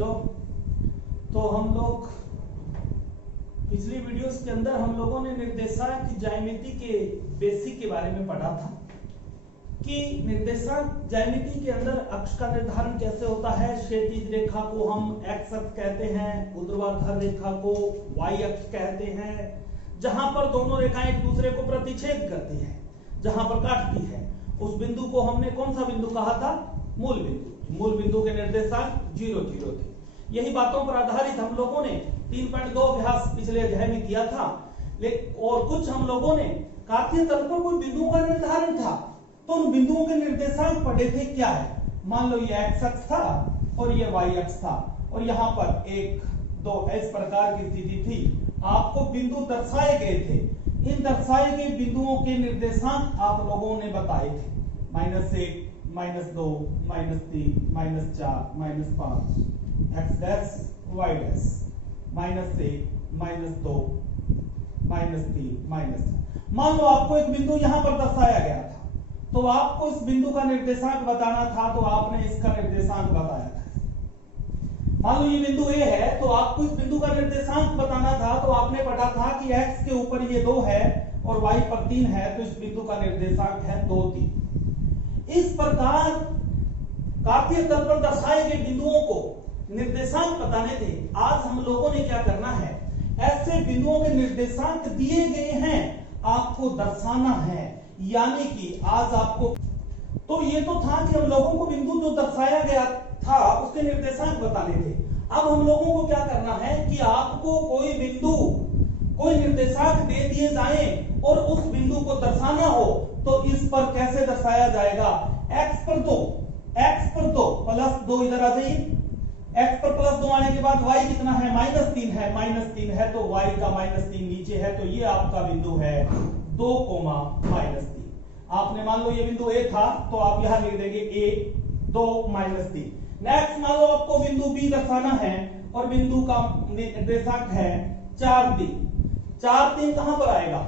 बच्चों, तो हम लोग पिछली वीडियोस के अंदर हम लोगों ने निर्देशांक ज्यामिति के बेसिक के बारे में पढ़ा था कि निर्देशांक ज्यामिति के अंदर अक्ष का निर्धारण कैसे होता है। क्षैतिज रेखा को हम एक्स अक्ष कहते हैं, ऊर्ध्वाधर रेखा को वाई अक्ष कहते हैं। जहां पर दोनों रेखाएं एक दूसरे को प्रतिच्छेद करती है, जहां पर काटती है, उस बिंदु को हमने कौन सा बिंदु कहा था? मूल बिंदु। मूल बिंदु के निर्देशांक 0 0 थे। यही बातों पर आधारित हम लोगों ने 3.2 अभ्यास पिछले अध्याय में किया था। और कुछ हम लोगों ने कार्तीय तल पर कोई बिंदुओं का निर्धारण था, तो उन बिंदुओं के निर्देशांक पढ़े थे। क्या है? मान लो ये एक्स अक्ष था और ये वाई अक्ष था, और यहाँ पर 1 2 इस प्रकार की स्थिति थी। आपको बिंदु दर्शाए गए थे। इन दर्शाए गए बिंदुओं के निर्देशांक आप लोगों ने बताए थे। -1 -2 -3 -4 -5 x डैश y डैश, -1 -2 -3 -4। मान लो आपको एक बिंदु यहां पर दर्शाया गया था, तो आपको इस बिंदु का निर्देशांक बताना था, तो आपने इसका निर्देशांक बताया था। मान लो ये बिंदु A है, तो आपको इस बिंदु का निर्देशांक बताना था, तो आपने पढ़ा था कि x के ऊपर ये 2 है और y पर 3 है, तो इस बिंदु का निर्देशांक है 2 3। इस प्रकार कार्तीय तल पर दर्शाए गए बिंदुओं को निर्देशांक बताने थे। आज हम लोगों ने क्या करना है, ऐसे बिंदुओं के निर्देशांक दिए गए हैं, आपको दर्शाना है। यानी कि आज आपको, तो ये तो था कि हम लोगों को बिंदु जो दर्शाया गया था उसके निर्देशांक बताने थे। अब हम लोगों को क्या करना है कि आपको कोई बिंदु, कोई निर्देशांक दे दिए जाएं और उस बिंदु को दर्शाना हो, तो इस पर कैसे दर्शाया जाएगा? x पर 2 प्लस 2 इधर आ जाइए। x पर प्लस 2 आने के बाद y कितना है? -3 है। -3 है तो y का -3 नीचे है, तो ये आपका बिंदु है 2, -3। आपने मान लो ये बिंदु A था, तो आप यहां लिख देंगे A 2 -3। नेक्स्ट मान लो आपको बिंदु B दर्शाना है और बिंदु का निर्देशांक है 4 3। 4 3 कहां पर आएगा?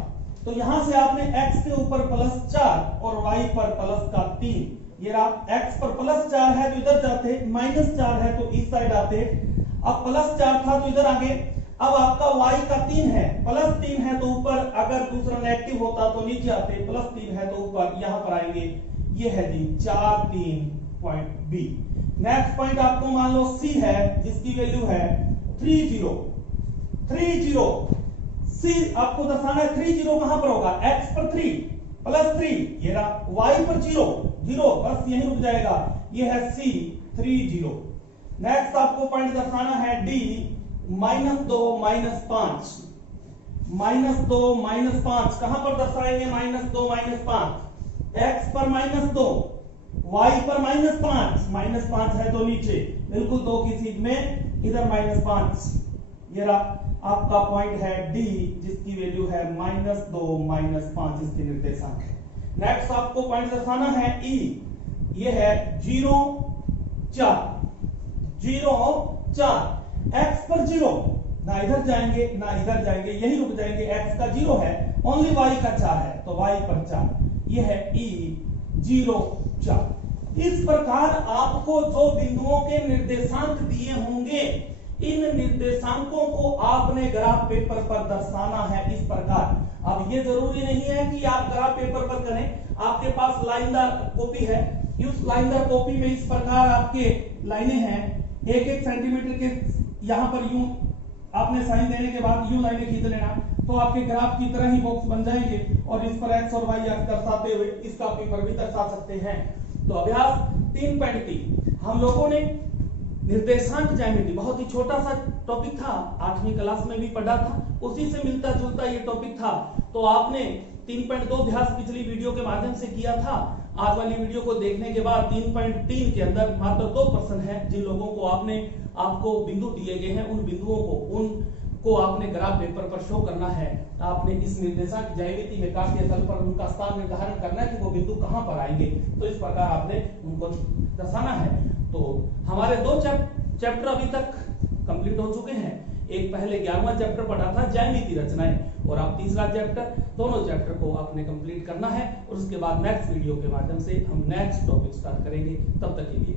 तो यहां से आपने x के ऊपर +4 और y पर प्लस का 3। ये x पर +4 है तो इधर जाते, -4 है तो इस साइड आते। अब +4 था तो इधर आगे। अब आपका y का 3 है, +3 है तो ऊपर, अगर दूसरा नेगेटिव होता तो नीचे आते, +3 है तो ऊपर, यहां पर आएंगे। ये है जी 4 3 पॉइंट B। नेक्स्ट पॉइंट आपको मान लो C है, जिसकी वैल्यू है 3 0 3 0। C आपको दर्शाना है 3 0 कहां पर होगा? x पर 3 +3, ये रहा। y पर 0 0, बस यहीं रुक जाएगा। ये है C 3 0। नेक्स्ट आपको पॉइंट दर्शाना है D -2 -5। -2 -5 कहां पर दर्शाएंगे? -2 -5 x पर -2, y पर -5 -5 है तो नीचे बिल्कुल 2 की सीध में इधर -5। ये रहा आपका पॉइंट है D, जिसकी वैल्यू है -2 -5, इसके निर्देशांक है। नेक्स्ट आपको पॉइंट दर्शाना है E, ये है 0 4 0 4। x पर 0, ना इधर जाएंगे ना इधर जाएंगे, यही रुक जाएंगे। x का 0 है, ओनली y का 4 है तो y पर 4। ये है E 0 4। इस प्रकार आपको जो बिंदुओं के निर्देशांक दिए होंगे, इन निर्देशांकों को आपने ग्राफ पेपर पर दर्शाना है इस प्रकार। अब ये जरूरी नहीं है कि आप ग्राफ पेपर पर करें, आपके पास लाइनदार कॉपी है, उस लाइनदार कॉपी में इस प्रकार आपके लाइनें हैं, 1-1 सेंटीमीटर के। यहां पर यूं आपने साइन देने के बाद यूं लाइनें खींच लेना, तो आपके ग्राफ की तरह ही बॉक्स बन जाएंगे, और इस पर x और y अक्ष दर्शाते हुए इस कॉपी पर भी दर्शा सकते हैं। तो अभ्यास 3.3 हम लोगों ने निर्देशांक ज्यामिति, बहुत ही छोटा सा टॉपिक था, 8वीं क्लास में भी पढ़ा था, उसी से मिलता जुलता ये टॉपिक था। तो आपने 3.2 अभ्यास पिछली वीडियो के माध्यम से किया था। आज वाली वीडियो को देखने के बाद 3.3 के अंदर मात्र 2 प्रश्न है, जिन लोगों को आपको बिंदु दिए गए हैं, उन बिंदुओं को आपने ग्राफ पेपर पर शो करना है। आपने इस निर्देशांक ज्यामिति में कार्तीय तल पर उनका स्थान निर्धारण करना है कि वो बिंदु कहां पर आएंगे, तो इस प्रकार आपने उनको दर्शाना है। तो हमारे 2 चैप्टर अभी तक कंप्लीट हो चुके हैं। एक पहले 11वां चैप्टर पढ़ा था ज्यामिति रचनाएं, और अब तीसरा चैप्टर, दोनों चैप्टर को आपने कंप्लीट करना है, और उसके बाद नेक्स्ट वीडियो के माध्यम से हम नेक्स्ट टॉपिक स्टार्ट करेंगे। तब तक के लिए